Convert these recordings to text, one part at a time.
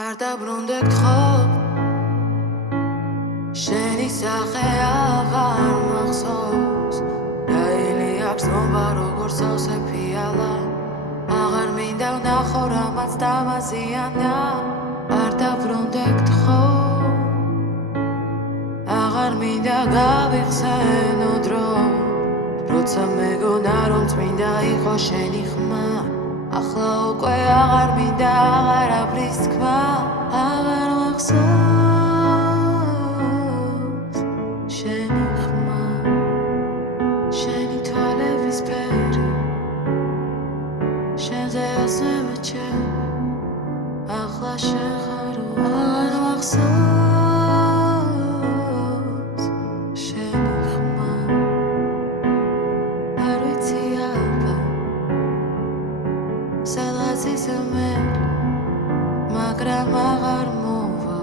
არ დაბრუნდე გთხოვ შენი სახე აღარ მახსოვს რაილი აქვს ნობა როგორც სავსე ფიალა აღარ მინდა ვნახო რამაც დამაზიანა არ დაბრუნდე გთხოვ აღარ მინდა გავიხსენო დრო როცა მეგონა რომ წმინდა იყო შენი ხმა ახლა უკვე აღარ მინდა აღარაფრის თქმა აღარ მახსოვს შენი ხმა შენი თვალების ფერი შენზე ასევე ჩემ ახლა შენ ხარ აღარ მახსოვს შენი ხმა არ ვიცი აბა სადღაც ისმერ მაგრამ აღარ მოვა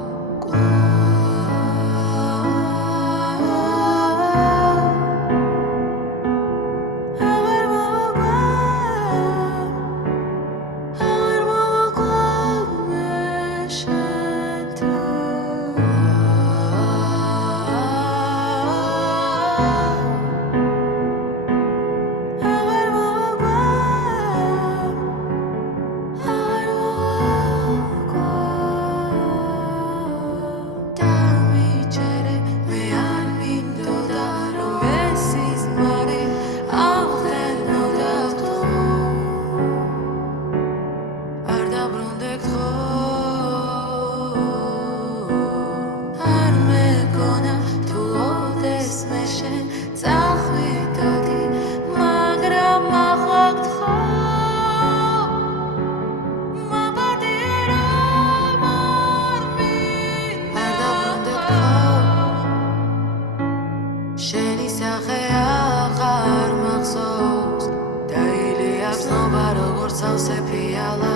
შენი სახე აღარ მახსოვს დაილი აქვს ნობა როგორც სავსე ფიალა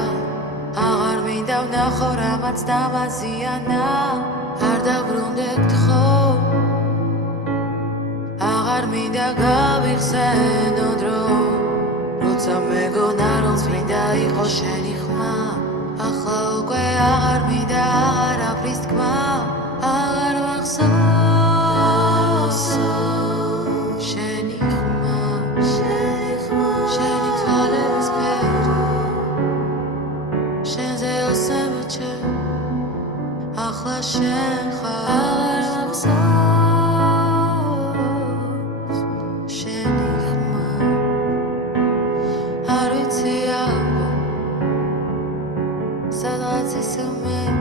აღარ მინდა ვნახო რამაც დამაზიანა არ დაბრუნდე გთხოვ აღარ მინდა გავიხსენო დრო როცა მეგონა რომ წმინდა იყო შენი ხმა ახლა უკვე აღარ მინდა აღარაფრის თქმა აღარ მახსოვს შენი ხმა შენი თვალების ფერი შენზე ასევე ჩემ ახლა შენ ხარ აღარ მახსოვს შენი ხმა არ ვიცი აბა სადღაც ისმერ